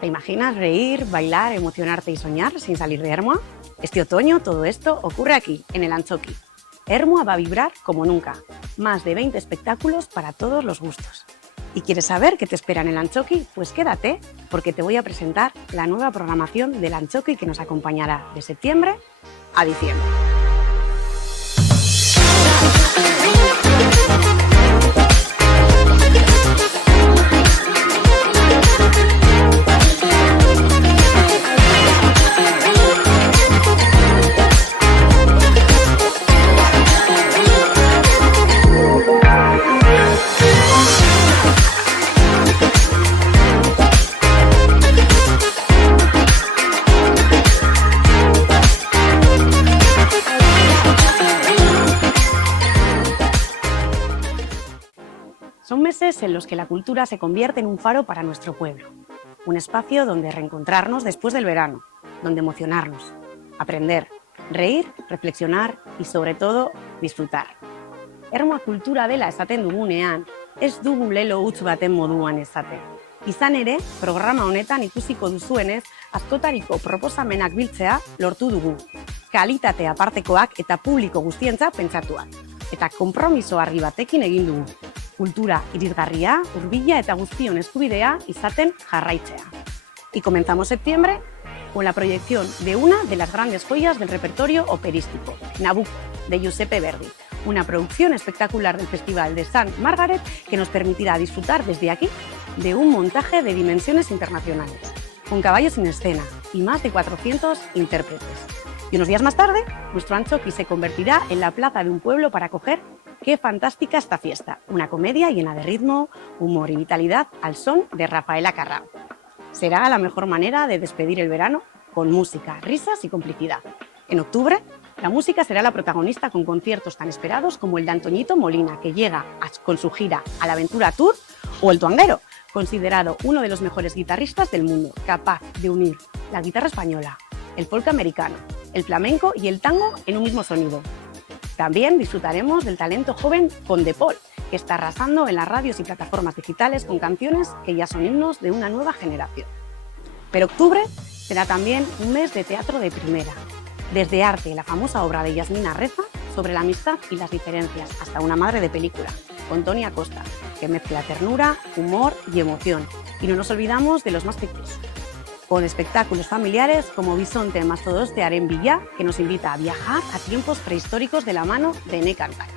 ¿Te imaginas reír, bailar, emocionarte y soñar sin salir de Ermua? Este otoño todo esto ocurre aquí, en el Antzoki. Ermua va a vibrar como nunca. Más de 20 espectáculos para todos los gustos. ¿Y quieres saber qué te espera en el Antzoki? Pues quédate, porque te voy a presentar la nueva programación del Antzoki que nos acompañará de septiembre a diciembre. Son meses en los que la cultura se convierte en un faro para nuestro pueblo, un espacio donde reencontrarnos después del verano, donde emocionarnos, aprender, reír, reflexionar y sobre todo disfrutar. Ermua kultura dela esaten dugunean, ez dugu lelo huts baten moduan esaten. Izan ere, programa honetan ikusiko duzuenez, askotariko proposamenak biltzea lortu dugu. Kalitate apartekoak eta publiko guztientzat pentsatuak. Eta konpromiso argi batekin egin dugu. Kultura irisgarria, hurbila eta guztion eskubidea izaten jarraitzea. Y comenzamos septiembre con la proyección de una de las grandes joyas del repertorio operístico, Nabucco, de Giuseppe Verdi, una producción espectacular del Festival de St. Margaret que nos permitirá disfrutar desde aquí de un montaje de dimensiones internacionales, con caballos en escena y más de 400 intérpretes. Y unos días más tarde, nuestro Antzoki se convertirá en la plaza de un pueblo para acoger ¡Qué fantástica esta fiesta! Una comedia llena de ritmo, humor y vitalidad al son de Rafaela Carrà. Será la mejor manera de despedir el verano con música, risas y complicidad. En octubre, la música será la protagonista con conciertos tan esperados como el de Antoñito Molina, que llega con su gira a la Aventura Tour, o el Tuanguero, considerado uno de los mejores guitarristas del mundo, capaz de unir la guitarra española, el folk americano, el flamenco y el tango en un mismo sonido. También disfrutaremos del talento joven Conde Paul, que está arrasando en las radios y plataformas digitales con canciones que ya son himnos de una nueva generación. Pero octubre será también un mes de teatro de primera. Desde Arte, la famosa obra de Yasmina Reza sobre la amistad y las diferencias, hasta Una madre de película, con Toni Acosta, que mezcla ternura, humor y emoción. Y no nos olvidamos de los más pequeños, con espectáculos familiares como Bisonte Mastodostearen Bila, que nos invita a viajar a tiempos prehistóricos de la mano de Ene Cantac.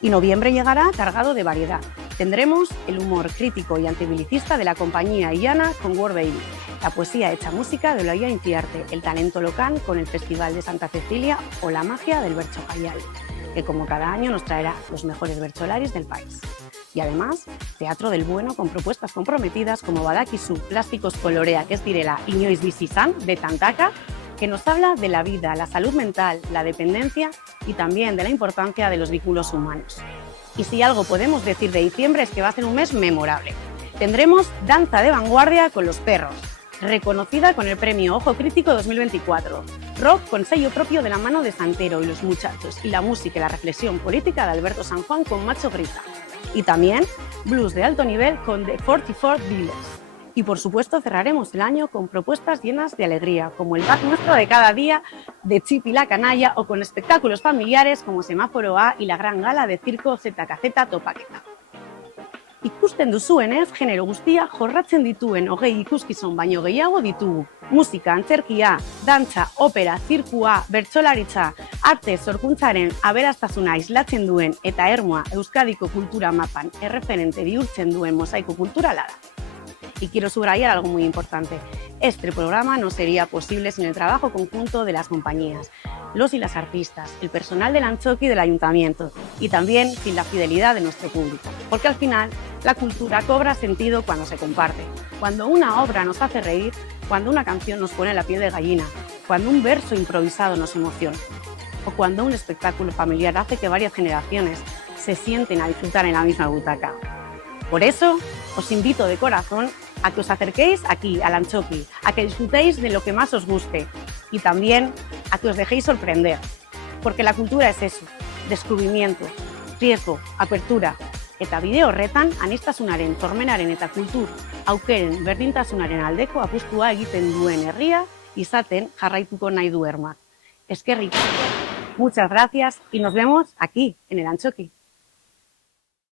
Y noviembre llegará cargado de variedad. Tendremos el humor crítico y antibelicista de la compañía Illana con War Baby, la poesía hecha música de Olaia Inciarte, el talento local con el Festival de Santa Cecilia o la magia del Bertso Jaial, que como cada año nos traerá los mejores bertsolaris del país. Y además, teatro del bueno con propuestas comprometidas como Badakizu Plásticos Colorea, que es direla Inoiz bizi izan, de Tantaka, que nos habla de la vida, la salud mental, la dependencia y también de la importancia de los vínculos humanos. Y si algo podemos decir de diciembre es que va a ser un mes memorable. Tendremos danza de vanguardia con los perros, reconocida con el premio Ojo Crítico 2024, rock con sello propio de la mano de Santero y los Muchachos, y la música y la reflexión política de Alberto San Juan con Macho Grita. Y también blues de alto nivel con The 44 Beatles. Y por supuesto cerraremos el año con propuestas llenas de alegría, como el bar nuestro de cada día de Chip y la Canalla, o con espectáculos familiares como Semáforo A y la gran gala de circo ZKZ Topaketa. Ikusten duzuenez, genero guztia jorratzen dituen 20 ikuskizun baino gehiago ditugu. Musika, antzerkia, dantza, opera, zirkua, bertsolaritza, arte sorkuntzaren aberastasuna islatzen duen eta Ermua Euskadiko kultura mapan erreferente bihurtzen duen mosaiko kulturala da. Y quiero subrayar algo muy importante. Este programa no sería posible sin el trabajo conjunto de las compañías, los y las artistas, el personal del Antzoki y del Ayuntamiento, y también sin la fidelidad de nuestro público. Porque al final, la cultura cobra sentido cuando se comparte, cuando una obra nos hace reír, cuando una canción nos pone la piel de gallina, cuando un verso improvisado nos emociona, o cuando un espectáculo familiar hace que varias generaciones se sienten a disfrutar en la misma butaca. Por eso, os invito de corazón a que os acerquéis aquí, al Antzoki, a que disfrutéis de lo que más os guste y también a que os dejéis sorprender, porque la cultura es eso, descubrimiento, riesgo, apertura, eta bide horretan aniztasunaren, sormenaren eta kultur aukeren berdintasunaren aldeko apustua egiten duen herria izaten jarraituko nahi du Ermak. Eskerrik asko, muchas gracias y nos vemos aquí, en el Antzoki.